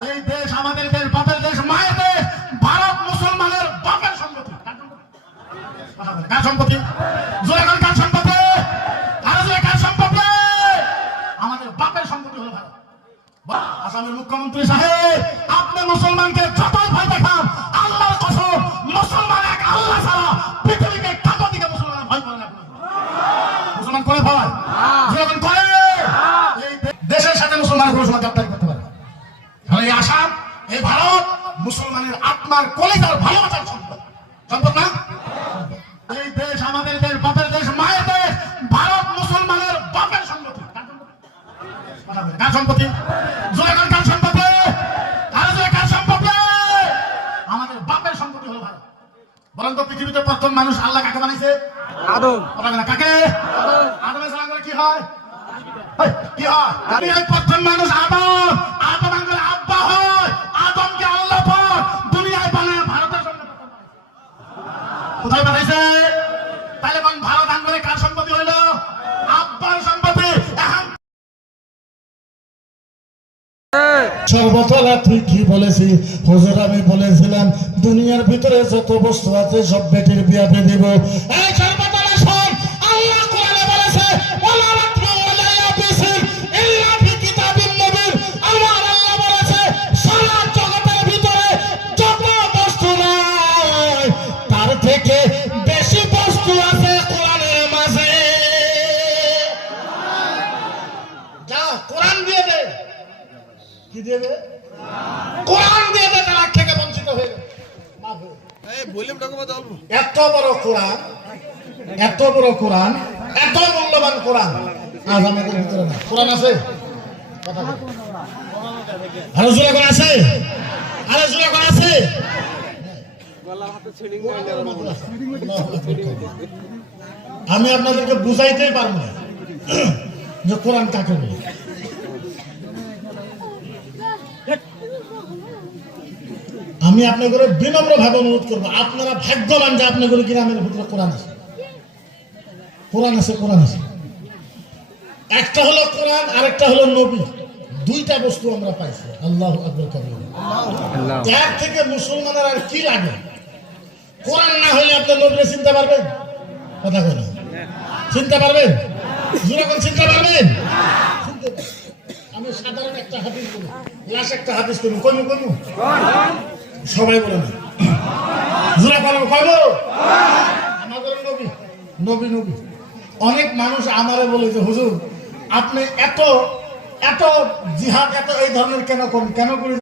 এই দেশ আমাদের দেশ, বাপের দেশ, মায়ের দেশ। ভারত মুসলমানের বাপের সম্পত্তি। কার সম্পত্তি? জোরে বলেন, কার সম্পত্তি? আরো জোরে, কার সম্পত্তি? আমাদের বাপের সম্পত্তি হলো ভারত। আসামের মুখ্যমন্ত্রী সাহেব, আপনি মুসলমানকে যতই ভয় দেখান, আল্লাহর কসম, মুসলমান এক আল্লাহ ছাড়া পৃথিবীকে কাপড় দিকে মুসলমান ভয় করে না। মুসলমান করে ভয়? যখন করে, এই দেশের সাথে মুসলমান কোনো সময় গাদ্দারি করতে পারে। এই আসাম, এই ভারত মুসলমানের আত্মার কলিজার ভালোবাসার সম্পদ। সম্পদ না? এই দেশ আমাদের দেশ, বাপের দেশ, মায়ের দেশ। ভারত মুসলমানের বাপের সম্পত্তি। কার সম্পত্তি? জোরে বলেন, কার সম্পত্তি? আরো জোরে, কার সম্পত্তি? আমাদের বাপের সম্পত্তি হলো ভারত। বলেন তো, পৃথিবীতে প্রথম মানুষ আল্লাহ কাকে বানাইছে? আদম। কাকে? আদমের সালাম করে কি হয়? কি হয়? প্রথম মানুষ আদম। আদম আঙ্গুল আব্বা হয়। আদমকে আল্লাহ পর দুনিয়ায় বানায় ভারতের জন্য। কোথায় বানাইছে? তাহলে কোন ভারত আঙ্গুলে কার সম্পত্তি হইল? আব্বার সম্পত্তি। সর্বতলা তুই কি বলেছি? হুজুর আমি বলেছিলাম দুনিয়ার ভিতরে যত বস্তু আছে সব বেটির বিয়াতে দিব। এই সর্বতলা শোন, আল্লাহ কোরআনে বলেছে ওয়ালা রাতু ওয়ালা ইয়াবিসিন ইল্লা ফি কিতাবিন মুবিন। আমার আল্লাহ বলেছে সারা জগতের ভিতরে যত বস্তু নাই তার থেকে বেশি বস্তু আছে কোরআনের মাঝে। যা কোরআন দিয়ে দে। কি দেবে? কোরআন দিয়ে দে। তারা থেকে বঞ্চিত হয়ে এত বড় কোরআন, এত বড় কোরআন, এত মূল্যবান কোরআন আজ আমাদের ভিতরে না। কোরআন আছে? আরো জোরে করে আছে? আরো জোরে করে আছে? আমি আপনাদেরকে বুঝাইতেই পারবো না যে কোরআন কাকে বলে। আমি আপনাদের বিনম্র ভাবে অনুরোধ করবো, আপনারা ভাগ্যবান যে আপনাদের গ্রামের ভিতরে কোরআন আছে। কোরআন আছে, কোরআন আছে। একটা হলো কোরআন, আরেকটা হলো নবী। দুইটা বস্তু আমরা পাইছি। আল্লাহু আকবার কাবীর। এর থেকে মুসলমানের আর কি লাগে? কোরআন না হলে আপনি নবীকে চিনতে পারবেন? কথা বলেন, চিনতে পারবেন? জোরে করে চিনতে পারবেন? আমি সাধারণ একটা হাদিস বলি, লাশ একটা হাদিস করি, কইমু কইমু সবাই বলে না। জোরে বলেন, কইমু। আমাদের নবী, নবী নবী। অনেক মানুষ আমারে বলে যে হুজুর আপনি এত এত জিহাদ, এত এই ধরনের কেন করেন, কেন করে?